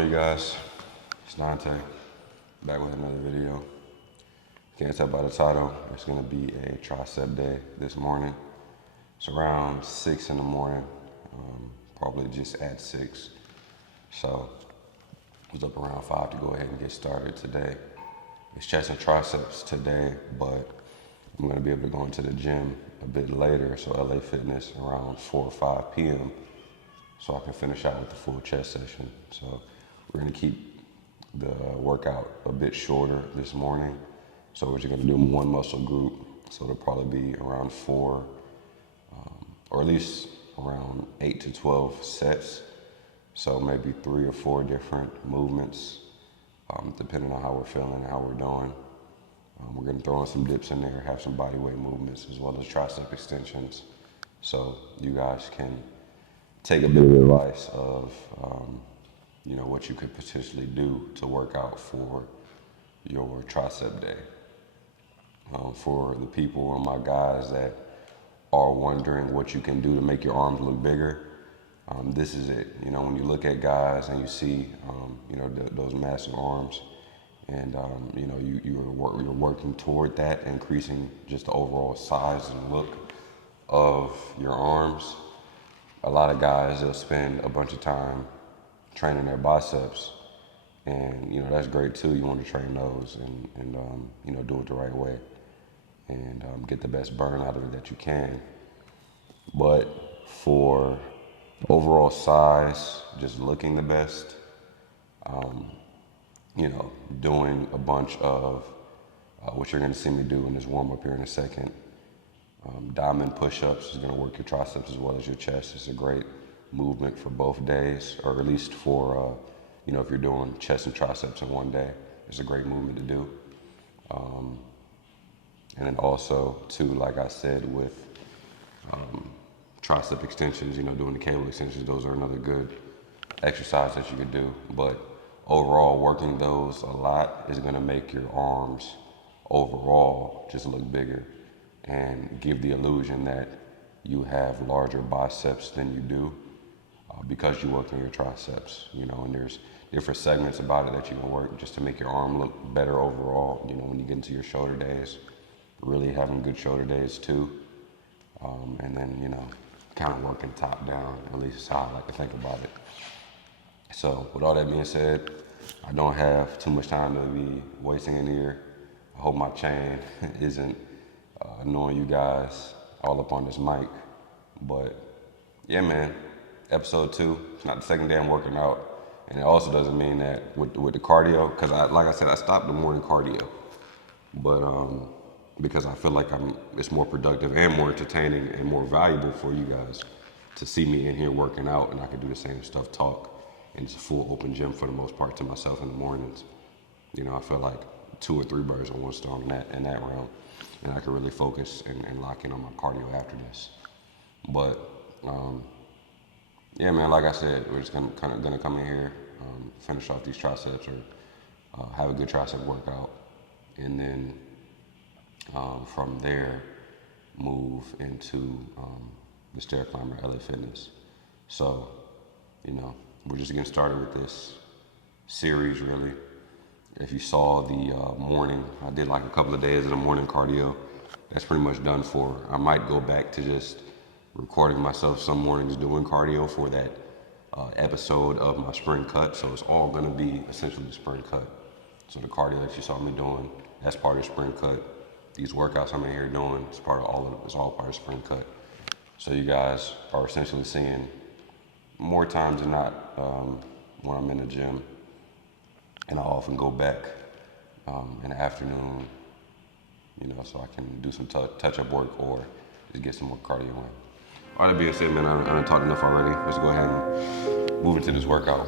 on, you guys? It's Dante, back with another video. Can't tell by the title, it's gonna be a tricep day this morning. It's around 6 in the morning, probably just at 6. So I was up around 5 to go ahead and get started today. It's chest and triceps today, but I'm gonna be able to go into the gym a bit later, so LA Fitness around 4 or 5 p.m. so I can finish out with the full chest session. So we're gonna keep the workout a bit shorter this morning. So we're just gonna do one muscle group. So it'll probably be around 4, or at least around 8 to 12 sets. So maybe 3 or 4 different movements, depending on how we're feeling and how we're doing. We're gonna throw in some dips in there, have some body weight movements, as well as tricep extensions. So you guys can take a bit of advice of, what you could potentially do to work out for your tricep day. For the people or my guys that are wondering what you can do to make your arms look bigger, this is it. When you look at guys and you see, those massive arms, and you're working toward that, increasing just the overall size and look of your arms. A lot of guys, they'll spend a bunch of time training their biceps, and that's great too. You want to train those and do it the right way and get the best burn out of it that you can. But for overall size, just looking the best, doing a bunch of what you're going to see me do in this warm up here in a second. Diamond push-ups is going to work your triceps as well as your chest. It's a great movement for both days, or at least for, if you're doing chest and triceps in one day, it's a great movement to do. And then also, too, like I said, with tricep extensions, doing the cable extensions, those are another good exercise that you can do. But overall, working those a lot is going to make your arms overall just look bigger and give the illusion that you have larger biceps than you do because you're working your triceps, and there's different segments about it that you can work just to make your arm look better overall. When you get into your shoulder days, really having good shoulder days too. And then, kind of working top down, at least is how I like to think about it. So with all that being said, I don't have too much time to be wasting in here. I hope my chain isn't annoying you guys all up on this mic. But yeah, man, episode 2, it's not the second day I'm working out. And it also doesn't mean that with the cardio, because like I said, I stopped the morning cardio. But because I feel like it's more productive and more entertaining and more valuable for you guys to see me in here working out, and I can do the same stuff, talk, and it's a full open gym for the most part to myself in the mornings. I feel like 2 or 3 birds with one stone in that realm, and I can really focus and lock in on my cardio after this. But yeah, man, like I said, we're just gonna come in here, finish off these triceps, or have a good tricep workout, and then from there move into the stair climber, LA Fitness. So, we're just getting started with this series, really. If you saw the morning, I did like a couple of days of the morning cardio. That's pretty much done for. I might go back to just recording myself some mornings doing cardio for that episode of my spring cut. So it's all gonna be essentially spring cut. So the cardio that you saw me doing, that's part of spring cut. These workouts I'm in here doing, it's all part of spring cut. So you guys are essentially seeing more times than not when I'm in the gym, and I often go back in the afternoon, so I can do some touch-up work or just get some more cardio in. All that being said, man, I done talked enough already. Let's go ahead and move into this workout.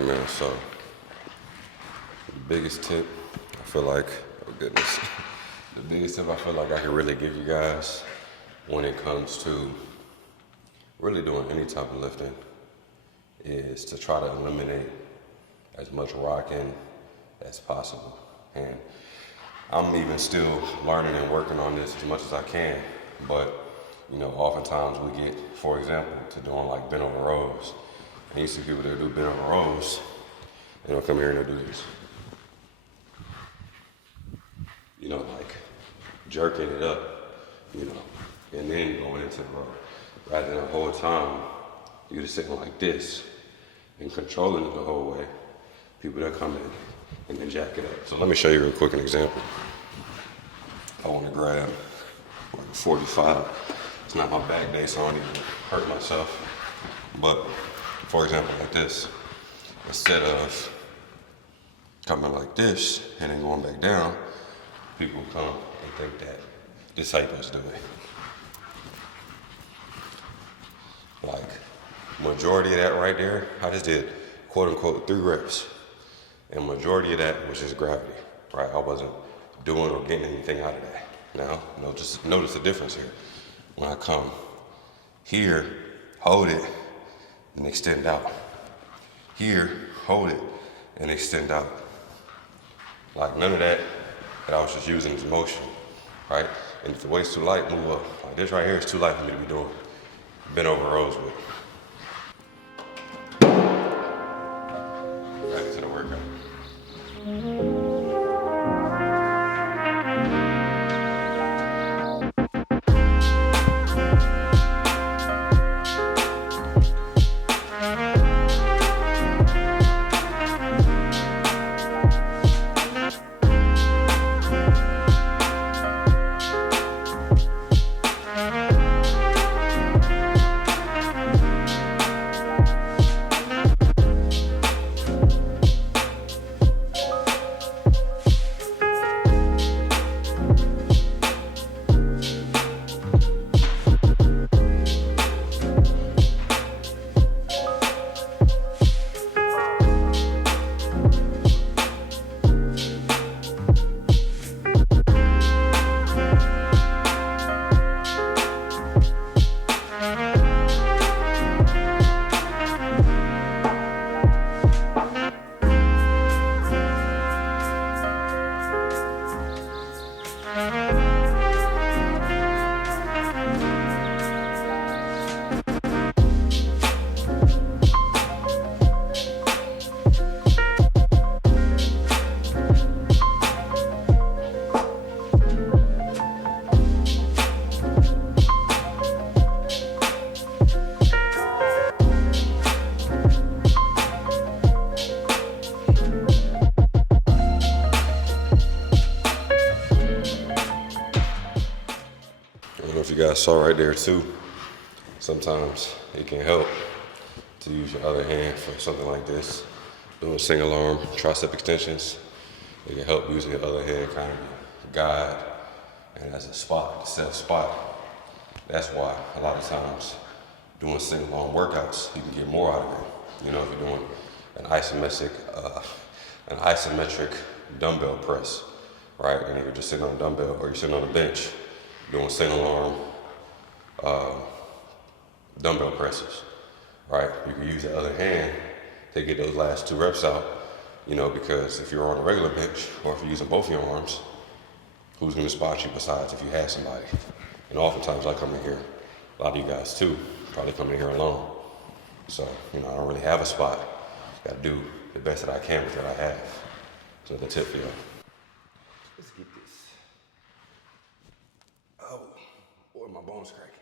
right, man, so the biggest tip, I feel like, oh goodness, the biggest tip I feel like I can really give you guys when it comes to really doing any type of lifting is to try to eliminate as much rocking as possible. And I'm even still learning and working on this as much as I can, but you know, oftentimes we get, for example, to doing like bent over rows. And you see people that do bent over rows, and they'll come here and they'll do this. You know, like jerking it up, you know, and then going into the row. Rather than the whole time, you're just sitting like this and controlling it the whole way. People that come in and then jack it up. So let me show you real quick an example. I want to grab like 45. It's not my back day, so I don't even hurt myself. But for example, like this, instead of coming like this and then going back down, people come and think that this is how you're supposed to do it. Like, majority of that right there, I just did quote unquote 3 reps. And majority of that was just gravity, right? I wasn't doing or getting anything out of that. Now, just notice the difference here. When I come here, hold it, and extend out. Here, hold it, and extend out. Like none of that I was just using as motion, right? And if the weight's too light, move up. Like this right here is too light for me to be doing bent over rows with. Back to the workout. I don't know if you guys saw right there too, sometimes it can help to use your other hand for something like this. Doing single arm tricep extensions, it can help using your other hand kind of guide and as a spot, set spot. That's why a lot of times doing single arm workouts, you can get more out of it. You know, if you're doing an isometric dumbbell press, right? And you're just sitting on a dumbbell or you're sitting on a bench, doing single arm dumbbell presses, right? You can use the other hand to get those last 2 reps out, you know, because if you're on a regular bench or if you're using both your arms, who's gonna spot you besides if you have somebody? And oftentimes I come in here, a lot of you guys too, probably come in here alone. So, you know, I don't really have a spot. Gotta do the best that I can with what I have. So the tip for you. Let's get this. Oh, boy, my bones cracking.